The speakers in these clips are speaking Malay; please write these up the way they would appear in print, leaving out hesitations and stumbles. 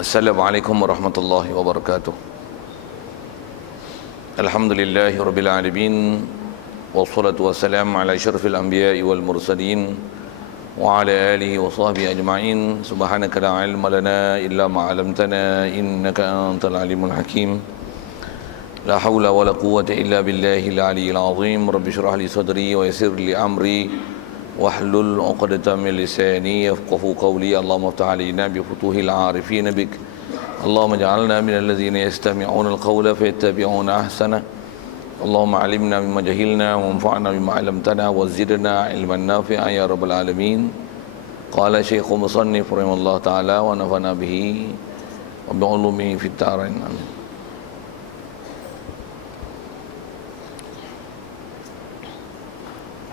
Assalamualaikum warahmatullahi wabarakatuh. Alhamdulillahi rabbil alamin, wassalatu wassalamu ala asyrafil anbiya'i wal mursalin wa ala alihi wa sahbihi ajma'in. Subhanaka la ilma lana illa ma 'allamtana innaka antal alimul hakim. La haula wa la quwwata illa billahil aliyyil azim. Rabbi shrah li sadri wa yassir li amri wahlul 'uqdatam min lisani yafqahu qawli. Allahumma iftah 'alaina bi futuhil 'arifin bik. Allahumma ij'alna minal ladzina yastami'una al-qawla fayattabi'una ahsana. Allahumma 'allimna mimma jahilna wanfa'na bima 'allamtana wa zidna 'ilman nafi'an ya rabbal alamin. Qala Syekhul Musannif rahimahullah ta'ala wa nafa'na bihi wa bi 'ulumihi fid dharain. Amin.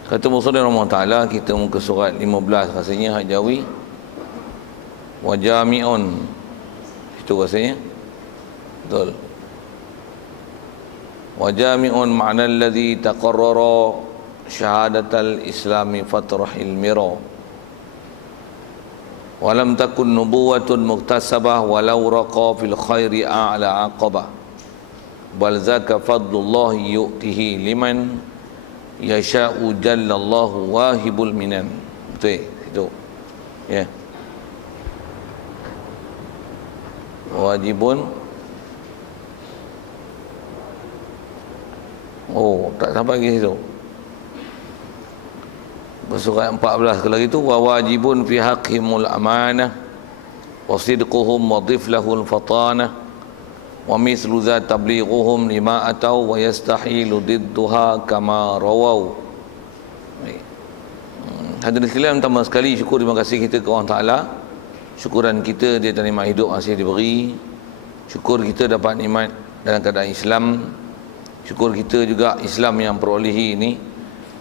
Kata Musannif rahimahullah ta'ala, kita muka surat 15 rasanya hak Jawi. Wa jami'un, itu rasanya betul. Wa jami'un ma'na alladhi taqarrara syahadatal islami fatrahil mira wa lam takun nubuwatun muktasabah walau raqa fil khairi a'la aqabah bal zaka fadlullahi yu'tihi liman yasha'u jallallahu wahibul minan. Betul itu ya. Wajibun, oh tak sampai lagi situ. Surat 14 kalau gitu, wa wajibun fi haqqihimul amanah wa sidquhum wa dhiflahul fatana wa mislu dha tablighuhum lima atau wa yastahilu didduha kama rawaw. Hadirin sekalian, pertama sekali syukur, terima kasih kita ke Allah Ta'ala. Syukuran kita dia nikmat hidup masih diberi. Syukur kita dapat nikmat dalam keadaan Islam. Syukur kita juga Islam yang perolehi ini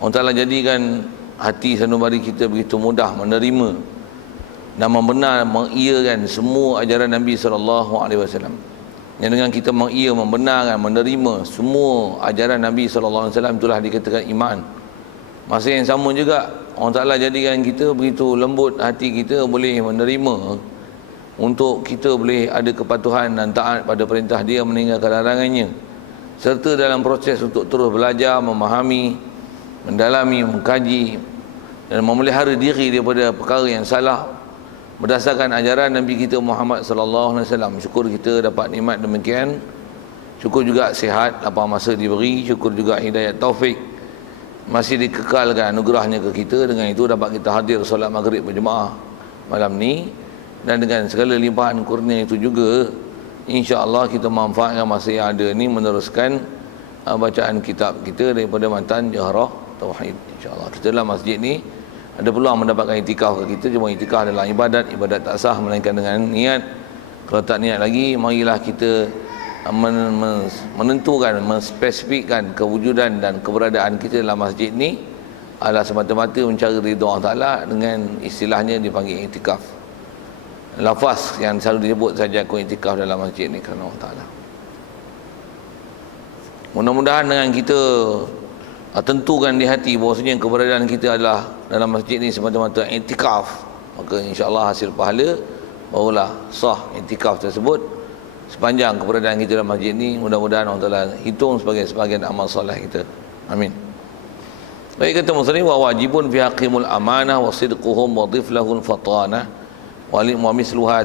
Allah Ta'ala jadikan hati sanubari kita begitu mudah menerima dan membenar mengiyakan semua ajaran Nabi SAW. Yang dengan kita mengiya, membenarkan, menerima semua ajaran Nabi SAW, itulah dikatakan iman. Masa yang sama juga Allah Ta'ala jadikan kita begitu lembut hati kita, boleh menerima untuk kita boleh ada kepatuhan dan taat pada perintah dia, meninggalkan larangannya, serta dalam proses untuk terus belajar, memahami, mendalami, mengkaji dan memelihara diri daripada perkara yang salah berdasarkan ajaran Nabi kita Muhammad sallallahu alaihi wasallam. Syukur kita dapat nikmat demikian. Syukur juga sihat, lapang masa diberi. Syukur juga hidayat taufik masih dikekalkan anugerahnya ke kita. Dengan itu dapat kita hadir solat maghrib berjemaah malam ni, dan dengan segala limpahan kurnia itu juga insya-Allah kita manfaatkan masa yang ada ni meneruskan bacaan kitab kita daripada matan Jahrah Tauhid. Insya-Allah kita dalam masjid ni ada peluang mendapatkan itikaf ke kita. Cuma itikaf adalah ibadat tak sah melainkan dengan niat. Kalau tak niat lagi, marilah kita menentukan, menspesifikkan kewujudan dan keberadaan kita dalam masjid ni adalah semata-mata mencari ridha Allah Ta'ala dengan istilahnya dipanggil itikaf. Lafaz yang selalu disebut saja aku itikaf dalam masjid ni kerana Allah Ta'ala. Mudah-mudahan dengan kita tentukan di hati bahawasanya keberadaan kita adalah dalam masjid ni semata-mata itikaf, maka insya-Allah hasil pahala barulah sah itikaf tersebut. Sepanjang keberadaan kita dalam masjid ni, mudah-mudahan Allah Ta'ala hitung sebagai sebahagian amal soleh kita. Amin. Baik, kata muslim, wa wajibun fi haqqimul amanah wa sidquhum wa dhiflahul fatana wa misluha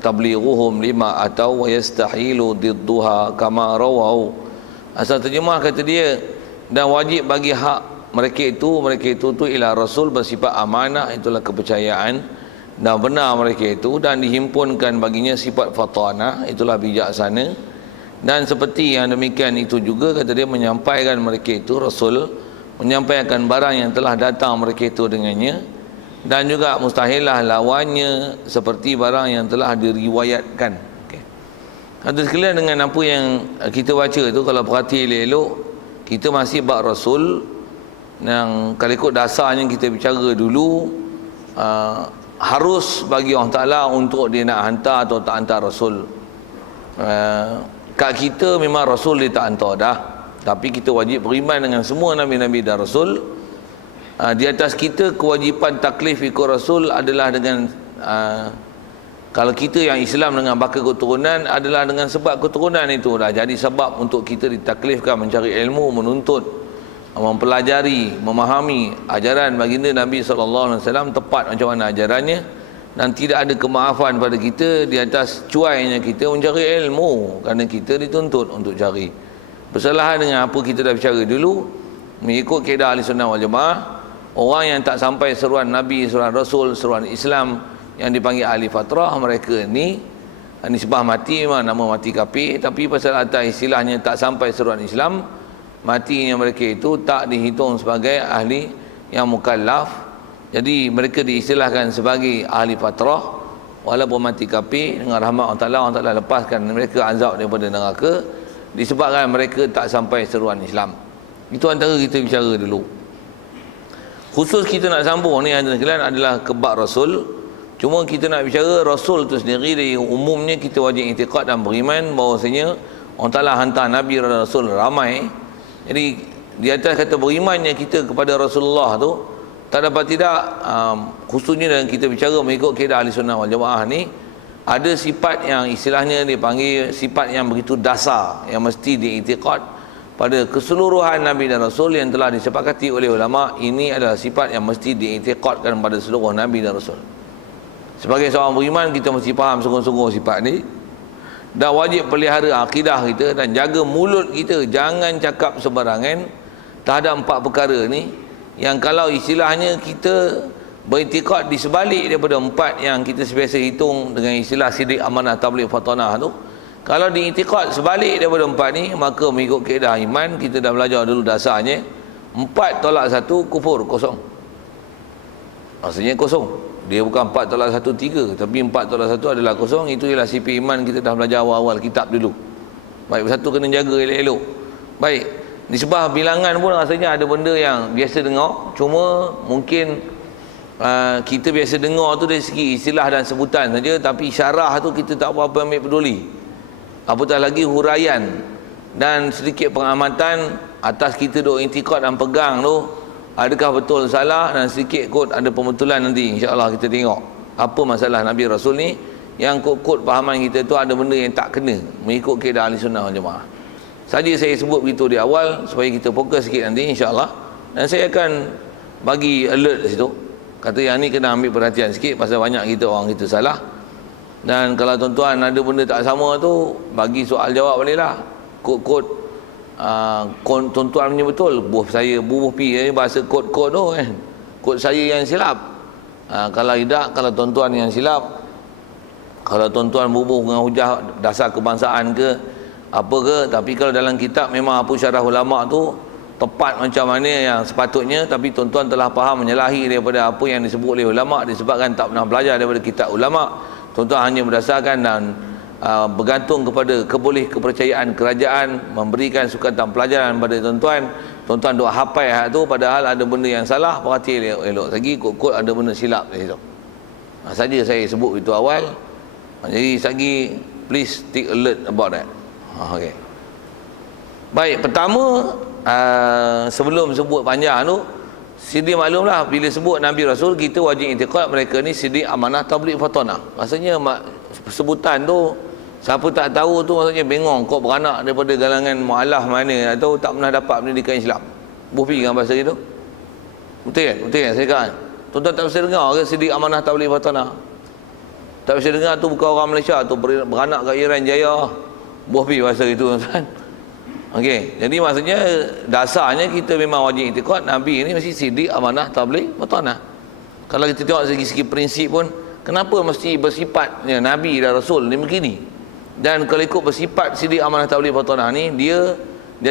tablighuhum lima atau wa yastahilu didduha kama rawaw. Asal terjemah kata dia, dan wajib bagi hak mereka itu ialah Rasul bersifat amanah, itulah kepercayaan, dan benar mereka itu, dan dihimpunkan baginya sifat fatana, itulah bijaksana. Dan seperti yang demikian itu juga kata dia, menyampaikan mereka itu, Rasul menyampaikan barang yang telah datang mereka itu dengannya, dan juga mustahillah lawannya seperti barang yang telah diriwayatkan. Okay. Hadis sekalian, dengan apa yang kita baca itu, kalau perhati elok-elok, kita masih bab Rasul. Yang kalau ikut dasarnya kita bicara dulu, harus bagi Allah Ta'ala untuk dia nak hantar atau tak hantar Rasul. Kat kita memang Rasul dia tak hantar dah, tapi kita wajib beriman dengan semua Nabi-Nabi dan Rasul. Di atas kita kewajipan taklif ikut Rasul adalah dengan Kalau kita yang Islam dengan bakal keturunan adalah dengan sebab keturunan itu dah jadi sebab untuk kita ditaklifkan mencari ilmu, menuntut, mempelajari, memahami ajaran baginda Nabi SAW tepat macam mana ajarannya, dan tidak ada kemaafan pada kita di atas cuainya kita mencari ilmu, kerana kita dituntut untuk cari. Bersalahan dengan apa kita dah bicara dulu, mengikut kaedah Ahli Sunnah wal Jamaah, orang yang tak sampai seruan Nabi, seruan Rasul, seruan Islam, yang dipanggil ahli fatrah, mereka ni nisbah mati memang nama mati kafir, tapi pasal atas istilahnya tak sampai seruan Islam, matinya mereka itu tak dihitung sebagai ahli yang mukallaf. Jadi mereka diistilahkan sebagai ahli fatrah walaupun mati kafir. Dengan rahmat Allah Ta'ala lepaskan mereka azab daripada neraka disebabkan mereka tak sampai seruan Islam. Itu antara kita bicara dulu. Khusus kita nak sambung ni adalah kebab Rasul. Cuma kita nak bicara Rasul tu sendiri, dari umumnya kita wajib i'tiqad dan beriman bahawasanya Allah Ta'ala hantar Nabi dan Rasul ramai. Jadi di atas kata berimannya kita kepada Rasulullah tu, tak dapat tidak, khususnya dalam kita bicara mengikut kaedah Ahli Sunnah wal Jamaah ni, ada sifat yang istilahnya dipanggil sifat yang begitu dasar, yang mesti diiktikad pada keseluruhan Nabi dan Rasul yang telah disepakati oleh ulama. Ini adalah sifat yang mesti diiktikadkan pada seluruh Nabi dan Rasul. Sebagai seorang beriman, kita mesti faham sungguh-sungguh sifat ni, dan wajib pelihara akidah kita dan jaga mulut kita, jangan cakap sembarangan terhadap 4 perkara ni, yang kalau istilahnya kita beriktikad di sebalik daripada 4 yang kita biasa hitung dengan istilah sidik, amanah, tabligh, fatanah tu. Kalau diiktikad sebalik daripada 4 ni, maka mengikut kaedah iman, kita dah belajar dulu dasarnya, 4 tolak 1 kufur, kosong. Maksudnya kosong. Dia bukan 4 tolak 1 3, tapi 4 tolak 1 adalah kosong. Itu ialah sifat iman, kita dah belajar awal-awal kitab dulu. Baik, bersatu kena jaga elok-elok. Baik, di sebelah bilangan pun rasanya ada benda yang biasa dengar, cuma mungkin kita biasa dengar tu dari segi istilah dan sebutan saja, tapi syarah tu kita tak apa-apa ambil peduli. Apatah lagi huraian dan sedikit pengamatan atas kita duk i'tikad dan pegang tu, adakah betul salah, dan sedikit kot ada pembetulan nanti insya-Allah kita tengok apa masalah Nabi Rasul ni, yang kot-kot pahaman kita tu ada benda yang tak kena mengikut kaedah Ahli Sunnah wal Jamaah. Saja saya sebut begitu di awal supaya kita fokus sikit nanti insya-Allah, dan saya akan bagi alert di situ. Kata yang ni kena ambil perhatian sikit pasal banyak kita orang kita salah. Dan kalau tuan-tuan ada benda tak sama tu, bagi soal jawab bolehlah. Kod-kod tuan-tuan punya betul, buh pi bahasa kod-kod tu kan, kod saya yang silap. Kalau tidak, kalau tuan-tuan yang silap, kalau tuan-tuan bubuh dengan hujah dasar kebangsaan ke apa ke, tapi kalau dalam kitab memang apa syarah ulama tu tepat macam mana yang sepatutnya, tapi tuan-tuan telah faham menyalahi daripada apa yang disebut oleh ulama disebabkan tak pernah belajar daripada kitab ulama. Tuan-tuan hanya berdasarkan dan bergantung kepada kepercayaan kerajaan memberikan sukatan pelajaran pada tuan-tuan. Tuan-tuan duk hafal hak tu, padahal ada benda yang salah, perhati elok lagi, kod-kod ada benda silap di situ. Saja saya sebut itu awal. Jadi lagi please take alert about that. Okay. Baik, pertama sebelum sebut panjang tu, sidik maklumlah bila sebut Nabi Rasul, kita wajib i'tiqad mereka ni sidik, amanah, tabligh, fatanah. Maksudnya sebutan tu siapa tak tahu tu maksudnya bengong, kau beranak daripada galangan mu'alaf mana atau tak pernah dapat pendidikan Islam. Bufi kan bahasa itu? Betul kan? Betul kan? Saya kata tuan-tuan tak bisa dengar ke sidik, amanah, tabligh, fatanah? Tak bisa dengar tu bukan orang Malaysia tu, beranak kat Iran Jaya. Bufi bahasa itu tuan-tuan. Okey, jadi maksudnya dasarnya kita memang wajib i'tiqad Nabi ini mesti sidik, amanah, tabligh, fatanah. Kalau kita tengok segi-segi prinsip pun, kenapa mesti bersifatnya Nabi dan Rasul ni begini? Dan kalau ikut bersifat sidik, amanah, tabligh, fatanah ni, dia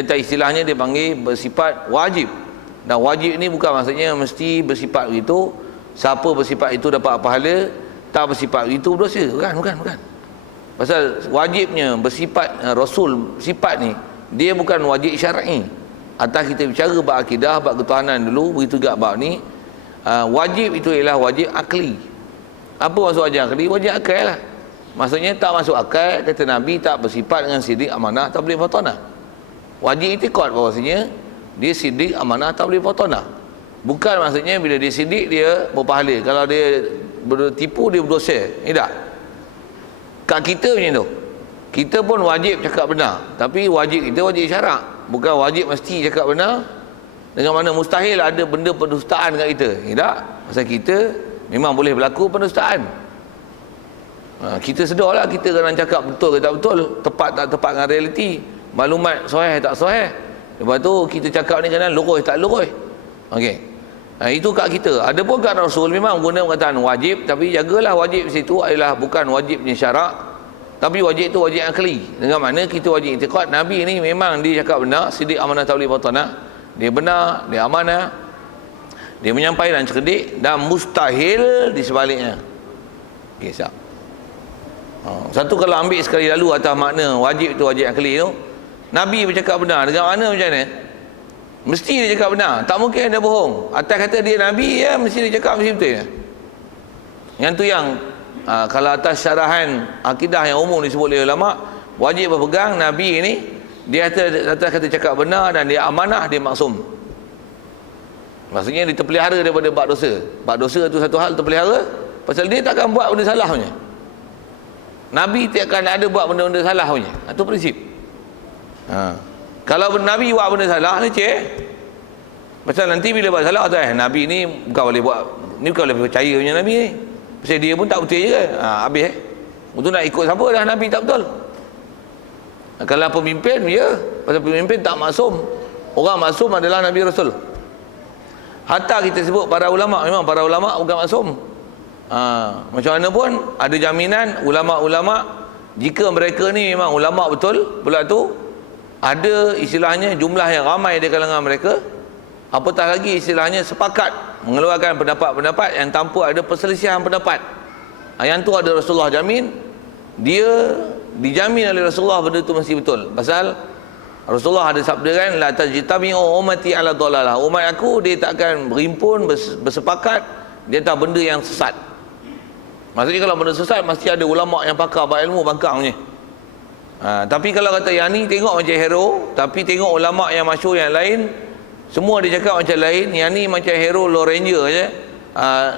tak istilahnya dia panggil bersifat wajib. Dan wajib ni bukan maksudnya mesti bersifat begitu, siapa bersifat itu dapat pahala, tak bersifat itu berdosa. Bukan. Pasal wajibnya bersifat Rasul, sifat ni dia bukan wajib syar'i. Atas kita bicara bab akidah, bab ketuhanan dulu, begitu juga bab ni. Wajib itu ialah wajib akli. Apa maksud wajib akli? Wajib akal lah. Maksudnya tak masuk akal kata Nabi tak bersifat dengan sidik, amanah, tabligh, fatanah. Wajib i'tiqad bahawasanya dia sidik, amanah, tabligh, fatanah. Bukan maksudnya bila dia sidik dia berpahala, kalau dia bertipu dia berdosa. Tidak. Kat kita macam tu. Kita pun wajib cakap benar, tapi wajib kita wajib syarak, bukan wajib mesti cakap benar. Dengan mana mustahil ada benda pendustaan kat kita. Tak, pasal kita memang boleh berlaku pendustaan. Kita sedarlah kita kena cakap betul ke tak betul, tepat tak tepat dengan realiti, maklumat sahih tak sahih. Lepas tu kita cakap ni kena lurus tak lurus. Okey. Itu kat kita. Ada pun kat Rasul memang guna perkataan wajib, tapi jagalah wajib situ adalah bukan wajibnya syarak, tapi wajib tu wajib akli. Dengan mana kita wajib i'tiqad Nabi ni memang dia cakap benar, sidiq amanah tabligh batanah. Dia benar, dia amanah, dia menyampaikan cerdik, dan mustahil di sebaliknya. Okey, siap. Satu kalau ambil sekali lalu atas makna wajib tu wajib akli tu, Nabi bercakap benar dengan mana macam mana? Mesti dia cakap benar, tak mungkin dia bohong. Atas kata dia Nabi ya, mesti dia cakap mesti betul ya. Yang tu yang kalau atas syarahan akidah yang umum disebut oleh ulama, wajib berpegang Nabi ini dia atas kata cakap benar, dan dia amanah, dia maksum. Maksudnya dia terpelihara daripada bab dosa. Bab dosa tu satu hal terpelihara, pasal dia takkan buat benda salah punya. Nabi tak akan ada buat benda-benda salah punya. Itu prinsip. Kalau Nabi buat benda salah, leceh. Pasal nanti bila buat salah, Nabi ni bukan boleh buat, ni bukan boleh percaya punya Nabi ni. Pasal dia pun tak betul je. Habis Untuk nak ikut siapa dah Nabi tak betul. Kalau pemimpin, ya. Pasal pemimpin tak maksum. Orang maksum adalah Nabi Rasul. Hatta kita sebut para ulama', memang para ulama' bukan maksum. Macam mana pun ada jaminan ulama'-ulama', jika mereka ni memang ulama' betul, pula tu ada istilahnya jumlah yang ramai di kalangan mereka, apatah lagi istilahnya sepakat mengeluarkan pendapat-pendapat yang tanpa ada perselisihan pendapat. Yang tu ada Rasulullah jamin, dia dijamin oleh Rasulullah benda tu mesti betul. Pasal Rasulullah ada sabda kan, la tajtami'u ummati ala dhalalah. Umat aku dia tak akan berhimpun bersepakat di atas benda yang sesat. Maksudnya kalau benda sesat mesti ada ulama yang pakar berilmu bangkangnya. Tapi kalau kata yang ni tengok macam hero, tapi tengok ulama yang masyhur yang lain, semua dia cakap macam lain. Yang ni macam hero Low Ranger je.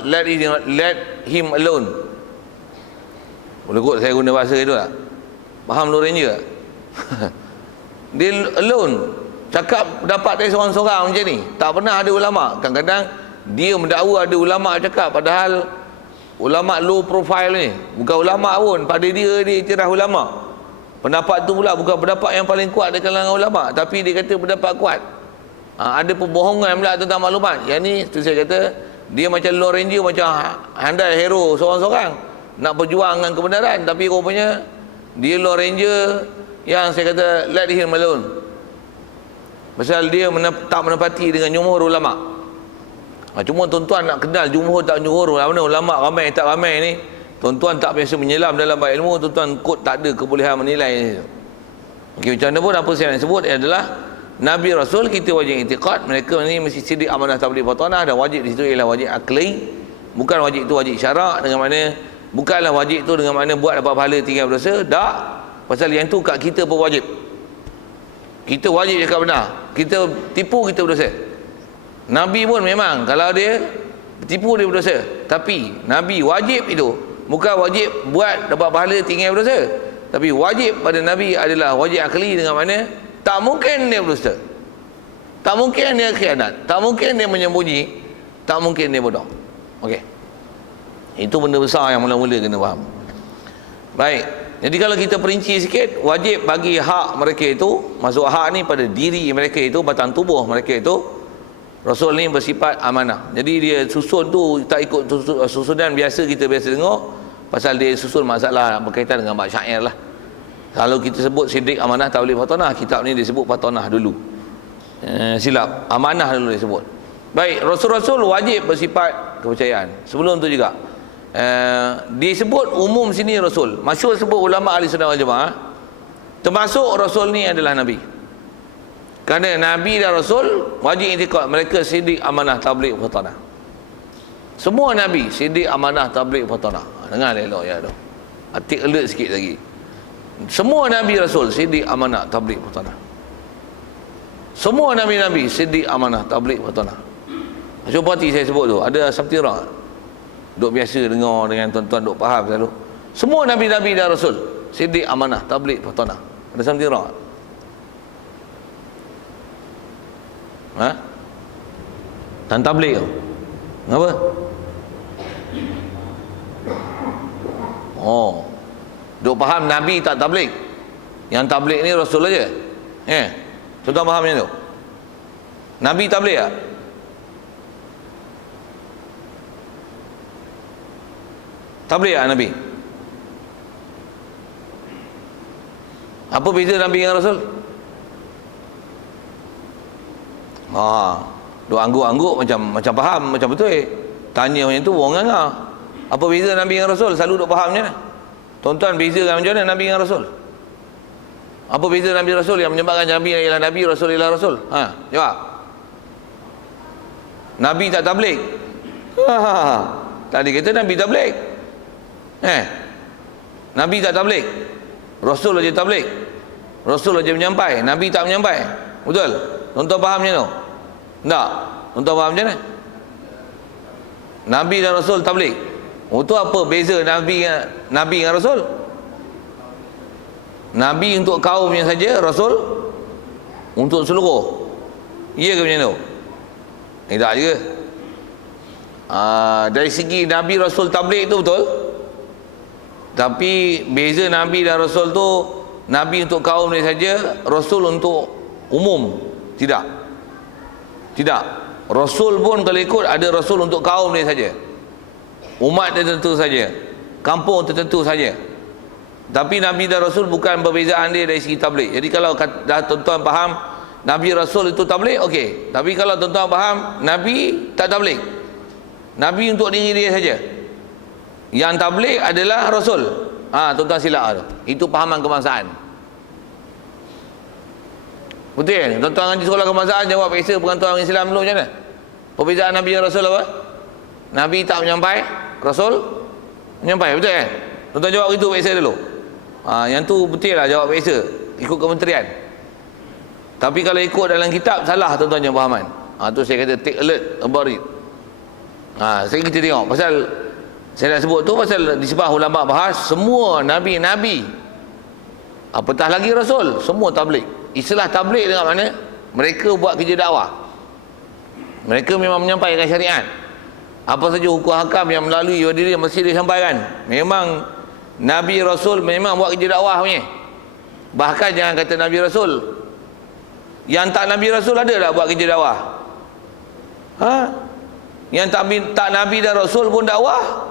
Let him alone. Boleh kot saya guna bahasa itu tak? Faham Low Ranger tak? Dia alone, cakap dapat dari seorang-seorang macam ni. Tak pernah ada ulama. Kadang-kadang dia mendakwa ada ulama cakap, padahal ulama low profile ni, bukan ulama pun, pada dia iktiraf ulama. Pendapat tu pula bukan pendapat yang paling kuat di kalangan ulama, tapi dia kata pendapat kuat. Ada pembohongan pula tentang maklumat. Yang ni tu saya kata dia macam Lone Ranger, macam handai hero seorang-seorang nak berjuang dengan kebenaran, tapi rupanya dia Lone Ranger yang saya kata let him alone. Pasal dia tak menepati dengan jumhur ulama'. Cuma tuan-tuan nak kenal jumhur tak jumhur, mana ulama' ramai tak ramai ni, tuan-tuan tak biasa menyelam dalam bab ilmu, tuan-tuan kot tak ada kebolehan menilai. Okey, macam mana pun apa saya nak sebut adalah Nabi Rasul kita wajib i'tiqad mereka ni mesti sidiq amanah tabligh batanah, dan wajib di situ ialah wajib akli, bukan wajib tu wajib syarak. Dengan mana bukanlah wajib tu dengan mana buat dapat pahala tinggal berdosa, tak. Pasal yang tu kat kita pun wajib. Kita wajib cakap benar. Kita tipu kita berdosa. Nabi pun memang kalau dia tipu dia berdosa, tapi Nabi wajib itu bukan wajib buat dapat pahala tinggal berdosa, tapi wajib pada Nabi adalah wajib akli. Dengan mana tak mungkin dia berdusta, tak mungkin dia khianat, tak mungkin dia menyembunyi, tak mungkin dia bodoh. Okey, itu benda besar yang mula-mula kena faham. Baik, jadi kalau kita perinci sikit, wajib bagi hak mereka itu, masuk hak ni pada diri mereka itu, batang tubuh mereka itu. Rasul ni bersifat amanah. Jadi dia susun tu tak ikut susunan biasa kita biasa tengok, pasal dia susun masalah berkaitan dengan bab syair lah. Kalau kita sebut sidiq amanah tabligh batanah, kitab ni disebut batanah dulu. Silap, amanah dulu disebut. Baik, Rasul-Rasul wajib bersifat kepercayaan. Sebelum tu juga disebut umum sini Rasul. Masyhur sebut ulama ahli sunnah wal jamaah, termasuk Rasul ni adalah Nabi. Kerana Nabi dan Rasul wajib i'tiqad mereka sidiq amanah tabligh batanah. Semua Nabi sidiq amanah tabligh batanah. Dengar elok ya tu. Atik alert sikit lagi. Semua Nabi Rasul sidiq amanah tabligh batanah. Semua Nabi-Nabi sidiq amanah tabligh batanah. Cuba hati saya sebut tu, ada sabtira duk biasa dengar dengan tuan-tuan duk faham selalu. Semua Nabi-Nabi dan Rasul. Siddiq, amanah, tabligh, fatanah. Ada something wrong? Ha? Dan tabligh tu. Kenapa? Oh. Duk faham Nabi tak tabligh. Yang tabligh ni Rasul aja. Tuan-tuan faham macam tu? Nabi tabligh tak? Tabligh tak Nabi? Apa beza Nabi dengan Rasul? Duk angguk-angguk macam faham, macam betul. Tanya macam tu orang nganga. Apa beza Nabi dengan Rasul? Selalu duk faham macam mana? Tuan-tuan bezakan macam mana Nabi dengan Rasul? Apa beza Nabi Rasul? Yang menyebabkan Nabi ialah Nabi, Rasul ialah Rasul? Jawab. Nabi tak tabligh. Tadi kata Nabi tabligh. Nabi tak tabligh. Rasul aja tabligh. Rasul aja menyampai, Nabi tak menyampai. Betul? Tuan-tuan faham macam tu? Tak? Tuan-tuan faham macam mana? Nabi dan Rasul tabligh. Itu apa beza Nabi dengan Rasul? Nabi untuk kaumnya saja, Rasul untuk seluruh. Iya ke macam tu? Tak juga. Dari segi Nabi Rasul tabligh tu betul. Tapi beza Nabi dan Rasul tu, Nabi untuk kaum dia saja, Rasul untuk umum. Tidak. Rasul pun kalau ikut ada Rasul untuk kaum dia saja, umat tertentu saja, kampung tertentu saja. Tapi Nabi dan Rasul bukan perbezaan dia dari segi tabligh. Jadi kalau dah tuan-tuan faham Nabi Rasul itu tabligh, okey. Tapi kalau tuan-tuan faham Nabi tak tabligh, Nabi untuk diri dia saja, yang tabligh adalah Rasul, tuan-tuan silap tu. Itu pahaman kebangsaan. Betul? Tuan-tuan ngaji sekolah kebangsaan, jawab peksa pengantuan orang Islam dulu macam mana? Perbezaan Nabi dan Rasul apa? Nabi tak menyampai, Rasul menyampai, betul kan? Tuan-tuan jawab itu peksa dulu. Yang tu betul lah jawab peksa, ikut kementerian. Tapi kalau ikut dalam kitab, salah tuan-tuan yang pahaman. Tu saya kata take alert about it. Saya kita tengok pasal saya dah sebut tu, pasal disebah ulama bahas semua Nabi-Nabi, apatah lagi Rasul, semua tabligh. Istilah tabligh dengan mana? Mereka buat kerja dakwah. Mereka memang menyampaikan syariat. Apa saja hukum hakam yang melalui diri mesti disampaikan. Memang Nabi Rasul memang buat kerja dakwah punya. Bahkan jangan kata Nabi Rasul, yang tak Nabi Rasul ada tak buat kerja dakwah? Yang tak Nabi dan Rasul pun dakwah.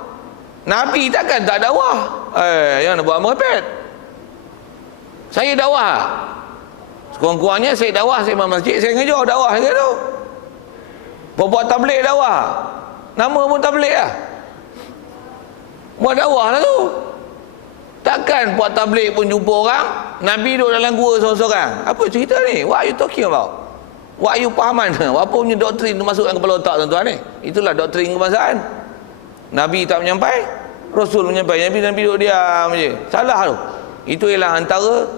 Nabi takkan tak dakwah. Yang nak buat merepet. Saya dakwah. Sekurang-kurangnya saya dakwah, saya imam masjid, saya ngajar dakwah ke tu. Buat tabligh dakwah. Nama pun tabligh lah. Buat dakwah lah tu. Takkan buat tabligh pun jumpa orang, Nabi duduk dalam gua seorang-seorang. Apa cerita ni? What are you talking about? What are you pahaman? Apa punya doktrin tu masuk dalam kepala otak tuan-tuan ni? Itulah doktrin kebangsaan. Nabi tak menyampai, Rasul menyampai. Nabi duduk diam je. Salah tu. Itu ialah antara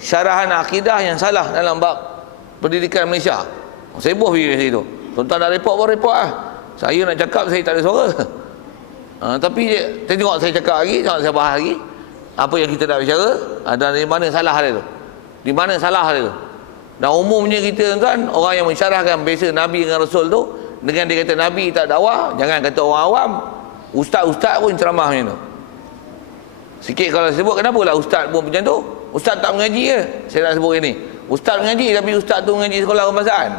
syarahan akidah yang salah dalam bab pendidikan Malaysia. Saya boh pergi situ. Tuan-tuan nak report pun report lah. Saya nak cakap, saya tak ada suara. Tapi saya tengok, saya cakap lagi, saya bahas lagi apa yang kita nak bicara, dan di mana salah dia tu. Di mana salah dia tu. Dan umumnya kita tuan-tuan, orang yang mensyarahkan beza Nabi dengan Rasul tu, dengan dia kata Nabi tak dakwah, jangan kata orang awam, ustaz-ustaz pun ceramah macam tu. Sikit kalau sebut, kenapa lah ustaz pun macam tu? Ustaz tak mengaji ke? Saya nak sebut ini. Ustaz mengaji, tapi ustaz tu mengaji sekolah kebangsaan.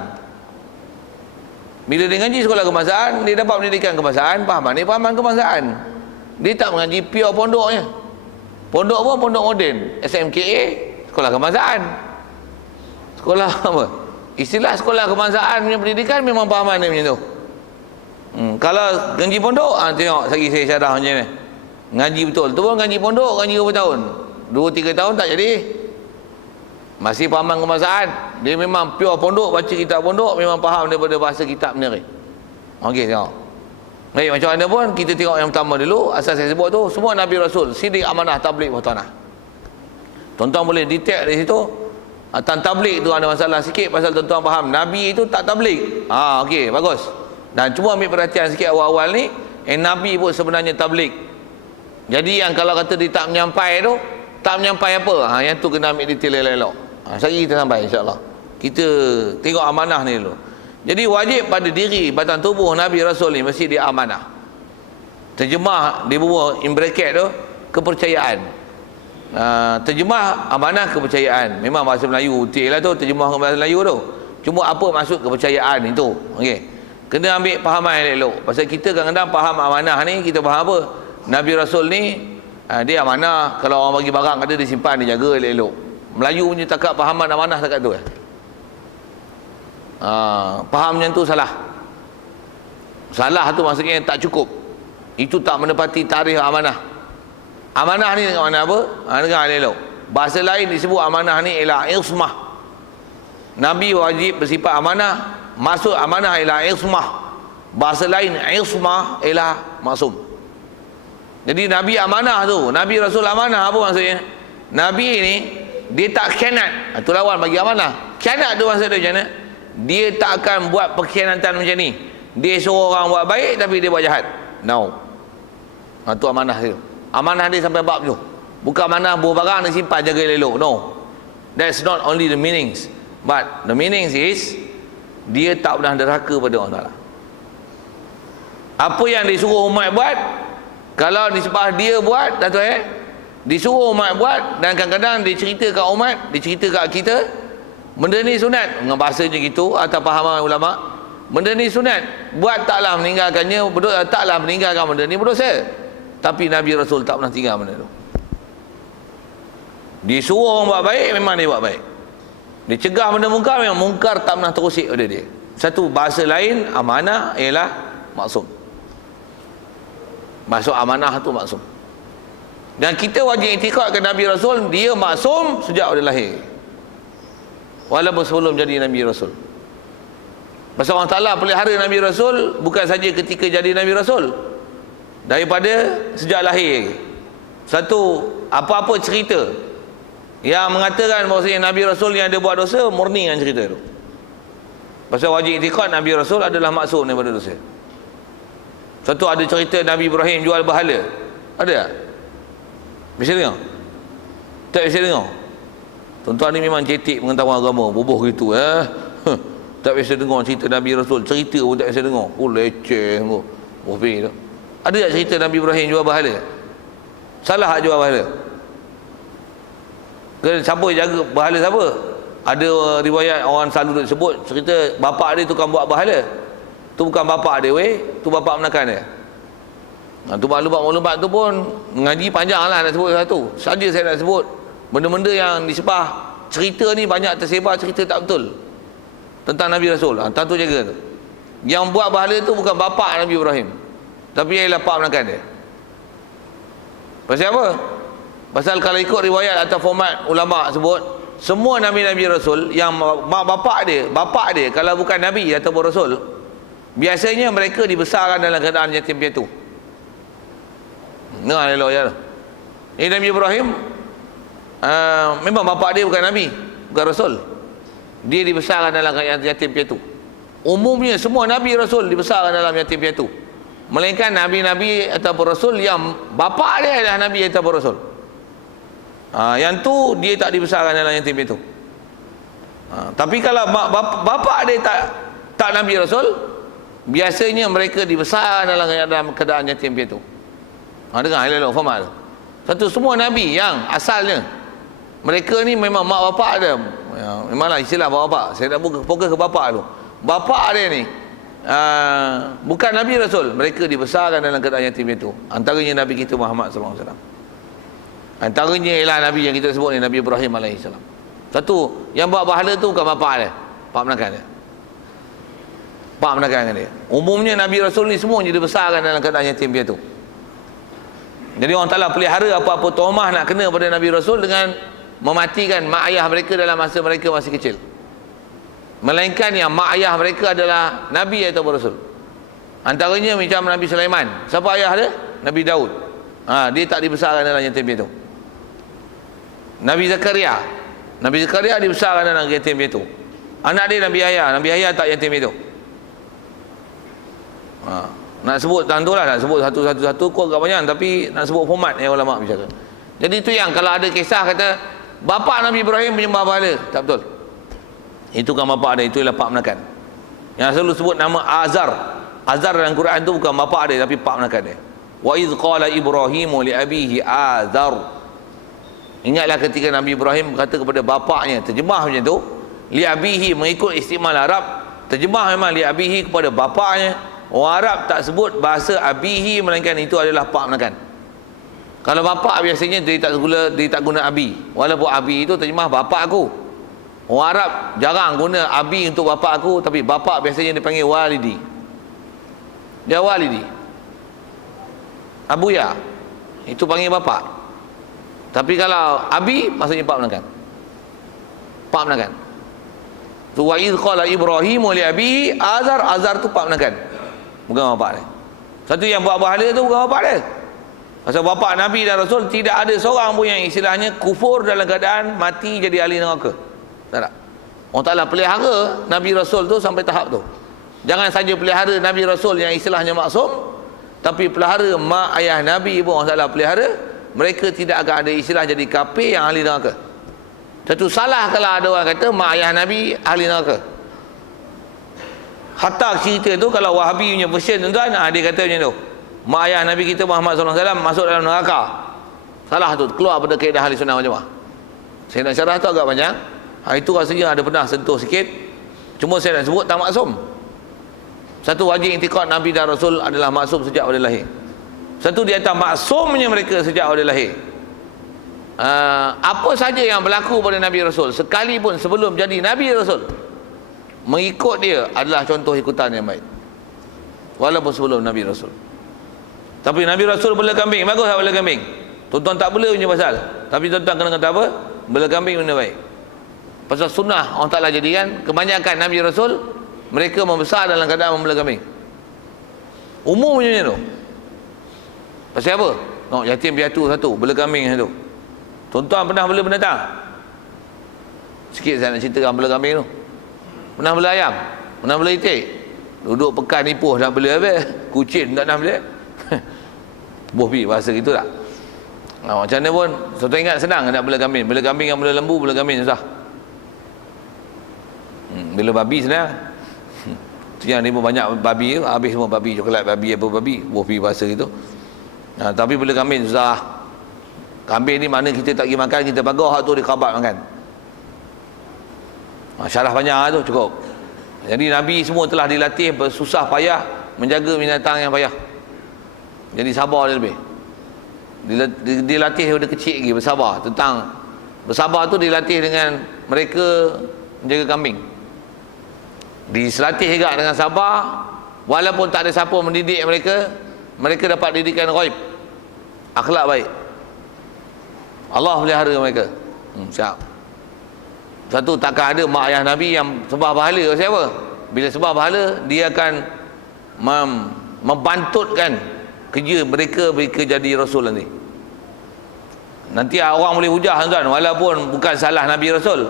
Bila dia mengaji sekolah kebangsaan, dia dapat pendidikan kebangsaan, pahaman dia pahaman kebangsaan. Dia tak mengaji pure pondoknya. Pondok pun pondok moden, SMKA, sekolah kebangsaan. Sekolah apa? Istilah sekolah kebangsaan punya pendidikan memang pahaman dia macam tu. Kalau ngaji pondok, tengok lagi saya syarah macam ni. Ngaji betul. Tu pun ngaji pondok, ngaji berapa tahun? 2-3 tahun tak jadi. Masih pahaman kebangsaan. Dia memang pure pondok, baca kitab pondok, memang faham daripada bahasa kitab ni. Okey, tengok. Baik, macam mana pun kita tengok yang pertama dulu. Asal saya sebut tu, semua Nabi Rasul, siddiq, amanah, tabligh, fatanah. Tuan-tuan boleh detect dari situ. Tabligh tu ada masalah sikit pasal tuan-tuan faham Nabi itu tak tabligh. Okey, bagus. Dan cuma ambil perhatian sikit awal-awal ni, Nabi pun sebenarnya tabligh. Jadi yang kalau kata dia tak menyampai tu, tak menyampai apa? Yang tu kena ambil detail elok-elok. Sehari kita sampai insya-Allah. Kita tengok amanah ni dulu. Jadi wajib pada diri batang tubuh Nabi Rasul ni mesti dia amanah. Terjemah di bawah in bracket tu kepercayaan. Terjemah amanah kepercayaan. Memang bahasa Melayu betul lah tu, terjemah bahasa Melayu tu. Cuma apa maksud kepercayaan itu? Okey. Kena ambil fahaman elok-elok. Pasal kita kadang-kadang faham amanah ni, kita faham apa? Nabi Rasul ni dia amanah, kalau orang bagi barang ada dia simpan, dia jaga elok-elok. Melayu punya takat fahaman amanah takat tu faham macam tu salah. Salah tu maksudnya tak cukup. Itu tak menepati tarikh amanah. Amanah ni dengan mana apa? Dengan elok. Bahasa lain disebut amanah ni ialah ismah. Nabi wajib bersifat amanah. Maksud amanah ialah ismah. Bahasa lain ismah ialah maksum. Jadi Nabi amanah tu, Nabi Rasul amanah apa maksudnya? Nabi ni dia tak khianat. Itu lawan bagi amanah. Khianat tu maksud dia macam mana? Dia tak akan buat perkhianatan macam ni. Dia suruh orang buat baik tapi dia buat jahat. No. Itu amanah dia. Amanah dia sampai bab tu. Bukan amanah bawa barang dia simpan jaga elok. No. That's not only the meanings. But the meanings is dia tak pernah derhaka pada Allah Taala. Apa yang disuruh umat buat, kalau disebab dia buat, disuruh umat buat, dan kadang-kadang dia cerita kat umat, dia cerita kat kita, benda ni sunat, dengan bahasanya gitu atau pahaman ulama, benda ni sunat, buat taklah meninggalkannya, taklah meninggalkan benda ni berdosa. Tapi Nabi Rasul tak pernah tinggal benda tu. Dia suruh orang buat baik, memang dia buat baik. Dia cegah benda mungkar, memang mungkar tak pernah terusik pada dia. Satu bahasa lain, amanah ialah maksum. Maksud amanah tu maksum. Dan kita wajib iktikadkan Nabi Rasul, dia maksum sejak dia lahir. Walaupun sebelum jadi Nabi Rasul. Pasal Allah Ta'ala pelihara Nabi Rasul bukan saja ketika jadi Nabi Rasul, daripada sejak lahir. Satu, apa-apa cerita yang mengatakan bahawasanya Nabi Rasul yang dia buat dosa, murni dengan cerita tu. Pasal wajib iktikad Nabi Rasul adalah maksum daripada dosa. Satu, ada cerita Nabi Ibrahim jual berhala. Ada tak? Bisa dengar? Tak bisa dengar? Tuan-tuan ni memang cetek pengetahuan agama, boboh gitu tak biasa dengar cerita Nabi Rasul, cerita pun tak biasa dengar. Leceh tu. Bohong tu. Ada tak cerita Nabi Ibrahim jual berhala? Salah tak jual berhala? Siapa jaga berhala siapa? Ada riwayat orang selalu sebut cerita bapak dia tukang buat berhala. Tu bukan bapak dia tu bapak menakan dia. Tu maklumat tu pun ngaji panjang lah nak sebut satu. Saja saya nak sebut benda-benda yang disebah cerita ni, banyak tersebar cerita tak betul tentang Nabi Rasul. Tuan tu jaga tu. Yang buat berhala tu bukan bapak Nabi Ibrahim, tapi ialah pak menakan dia. Pasal apa? Pasal kalau ikut riwayat atau format ulama sebut, semua Nabi-Nabi Rasul yang bapak dia kalau bukan Nabi ataupun Rasul, biasanya mereka dibesarkan dalam keadaan yatim piatu. Dengar elok ya. Ini Nabi Ibrahim memang bapak dia bukan Nabi, bukan Rasul. Dia dibesarkan dalam keadaan yatim piatu. Umumnya semua Nabi Rasul dibesarkan dalam yatim piatu, melainkan Nabi-Nabi ataupun Rasul yang bapak dia adalah Nabi ataupun Rasul. Yang tu dia tak dibesarkan dalam yatim piatu. Tapi kalau bapak dia tak Nabi Rasul, biasanya mereka dibesarkan dalam keadaan yatim piatu. Dengar elok faham tak? Satu, semua Nabi yang asalnya mereka ni memang mak bapak dia, memanglah istilah bapak. Saya nak fokus ke bapak tu. Bapak dia ni bukan Nabi Rasul, mereka dibesarkan dalam keadaan yatim piatu. Antaranya Nabi kita Muhammad sallallahu alaihi wasallam. Antaranya ialah Nabi yang kita sebut ni, Nabi Ibrahim alaihissalam. Satu, yang buat berhala tu bukan bapak dia, pak menakan dia. Pak menakan dia. Umumnya Nabi Rasul ni semua dibesarkan dalam keadaan yatim piatu. Jadi orang Ta'ala pelihara apa-apa tuhmah nak kena pada Nabi Rasul dengan mematikan mak ayah mereka dalam masa mereka masih kecil, melainkan yang mak ayah mereka adalah Nabi atau Rasul. Antaranya macam Nabi Sulaiman. Siapa ayah dia? Nabi Daud. Dia tak dibesarkan dalam yatim piatu. Nabi Zakaria dibesarkan dalam yatim piatu. Anak dia Nabi Yahya tak yatim piatu. Nak sebut tu lah, nak sebut satu-satu kau agak banyak, tapi nak sebut format yang ulama bicara. Jadi itu yang kalau ada kisah kata bapa Nabi Ibrahim penyembah berhala, tak betul. Itu kan bapa dia, itu ialah pak menakan. Yang selalu sebut nama Azar. Azar dalam Quran tu bukan bapa dia tapi pak menakan dia. Wa idz qala Ibrahimu li abihi Azar. Ingatlah ketika Nabi Ibrahim berkata kepada bapaknya, terjemah macam tu, li abihi mengikut istimal Arab, terjemah memang li abihi kepada bapaknya. Orang Arab tak sebut bahasa abihi melainkan itu adalah pak menakan. Kalau bapak biasanya dia tak guna abi. Walaupun abi itu terjemah bapak aku. Orang Arab jarang guna abi untuk bapak aku, tapi bapak biasanya dipanggil walidi. Dia walidi. Abuya itu panggil bapak. Tapi kalau abi maksudnya pak menakan. Pak menakan. Tu wa idz qala Ibrahimu li abihi Azar, Azar tu pak menakan. Bukan bapak dia. Satu yang buat berhala tu bukan bapak dia. Pasal bapak Nabi dan Rasul tidak ada seorang pun yang istilahnya kufur dalam keadaan mati jadi ahli neraka. Tak. Allah Ta'ala pelihara Nabi Rasul tu sampai tahap tu. Jangan saja pelihara Nabi Rasul yang istilahnya maksum, tapi pelihara mak ayah Nabi pun Allah Ta'ala pelihara. Mereka tidak akan ada istilah jadi kafir yang ahli neraka. Satu salah kalau ada orang kata mak ayah Nabi ahli neraka. Hatta cerita tu kalau Wahabi punya version tuan-tuan, dia kata macam tu, mak ayah Nabi kita Muhammad SAW masuk dalam neraka. Salah tu, keluar pada kaedah ahli sunnah wal jamaah. Saya nak syarah tu agak panjang. Itu rasanya ada pernah sentuh sikit. Cuma saya nak sebut tak maksum. Satu wajib intikad Nabi dan Rasul adalah maksum sejak pada lahir. Satu di atas maksumnya mereka sejak pada lahir. Apa saja yang berlaku pada Nabi Rasul, sekalipun sebelum jadi Nabi Rasul, mengikut dia adalah contoh ikutan yang baik, walaupun sebelum Nabi Rasul. Tapi Nabi Rasul bela kambing, bagus tak bela kambing? Tuan-tuan tak bela punya pasal, tapi tuan-tuan kena kata apa? Bela kambing benda baik. Pasal sunnah orang Ta'ala jadikan kebanyakan Nabi Rasul mereka membesar dalam keadaan membela kambing. Umumnya tu. Pasal apa? Yatim piatu satu, bela kambing satu. Tuan-tuan pernah bela benda tak? Sikit saya nak ceritakan bela kambing tu. Pernah bela ayam? Pernah bela itik? Duduk pekan nipuh nak bela habis. Kucing tak nak bela. Bohbi bahasa gitu tak? Macam mana pun, tuan ingat senang nak bela kambing. Bela kambing yang bela lembu, bela kambing susah. Bela babi senang. Tu yang ni pun banyak babi, habis semua babi, coklat babi, apa babi. Bohbi bahasa gitu. Tapi bela kambing susah. Kambing ni mana kita tak pergi makan, kita pagar hak tu dia kabat makan. Syarah panjang tu cukup. Jadi Nabi semua telah dilatih bersusah payah menjaga binatang yang payah. Jadi sabar dia lebih. Dilatih daripada kecil lagi bersabar. Tentang bersabar tu dilatih dengan mereka menjaga kambing. Diselatih juga dengan sabar. Walaupun tak ada siapa mendidik mereka, mereka dapat didikan ghaib, akhlak baik. Allah pelihara mereka. Siap. Satu, takkan ada mak ayah Nabi yang sembah berhala. Siapa? Bila sembah berhala, dia akan membantutkan kerja mereka jadi Rasul nanti. Nanti orang boleh hujah tuan, walaupun bukan salah Nabi Rasul.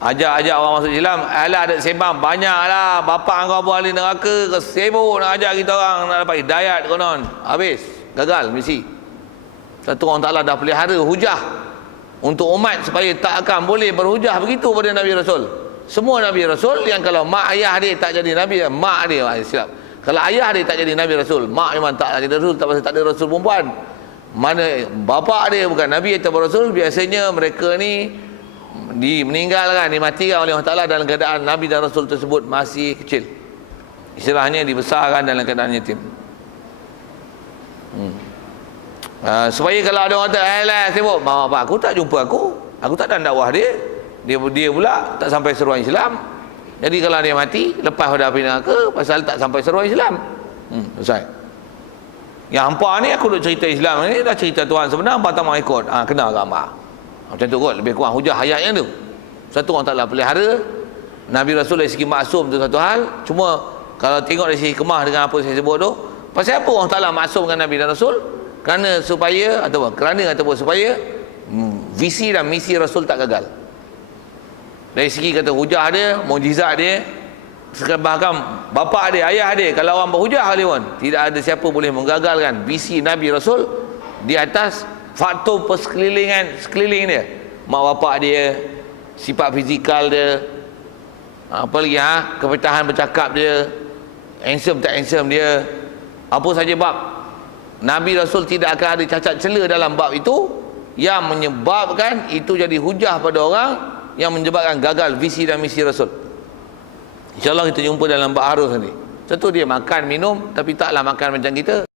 Ajak orang masuk Islam, alah ada sembang banyaklah, bapak kau buat ahli neraka, sibuk nak ajak kita orang nak dapat hidayat konon. Habis, gagal misi. Satu, orang Ta'ala dah pelihara hujah untuk umat supaya tak akan boleh berhujah begitu pada Nabi Rasul. Semua Nabi Rasul yang kalau mak ayah dia tak jadi Nabi, mak dia silap. Kalau ayah dia tak jadi Nabi Rasul, mak memang tak jadi Rasul, tak ada Rasul perempuan. Mana bapa dia bukan Nabi atau Rasul, biasanya mereka ni meninggalkan, dimatikan oleh Allah Ta'ala dalam keadaan Nabi dan Rasul tersebut masih kecil. Istilahnya dibesarkan dalam keadaan yatim. Supaya kalau ada orang kata, alah sibuk, mak bapak aku tak jumpa aku tak ada dakwah dia pula tak sampai seruan Islam. Jadi kalau dia mati lepas dah api neraka pasal tak sampai seruan Islam. Selesai. Yang hampa ni aku duk cerita Islam ni, dah cerita Tuhan sebenar, hampa tak mau ikut. Kena ke hampa? Macam tu kot, lebih kurang hujah ayat yang tu. Satu, orang Ta'ala pelihara Nabi Rasul dari segi maksum tu satu hal. Cuma kalau tengok dari segi kemah dengan apa saya sebut tu, pasal apa orang Ta'ala maksumkan Nabi dan Rasul? Kerana supaya visi dan misi Rasul tak gagal. Dari segi kata hujah dia, mukjizat dia, bahkan bapa dia, ayah dia, kalau orang berhujah pun tidak ada siapa boleh menggagalkan visi Nabi Rasul di atas faktor sekeliling dia, mak bapak dia, sifat fizikal dia, apa lagi kepitahan bercakap dia, handsome tak handsome dia, apa saja bab. Nabi Rasul tidak akan ada cacat cela dalam bab itu yang menyebabkan itu jadi hujah pada orang, yang menyebabkan gagal visi dan misi Rasul. InsyaAllah kita jumpa dalam bab arus nanti. Tentu dia makan minum tapi taklah makan macam kita.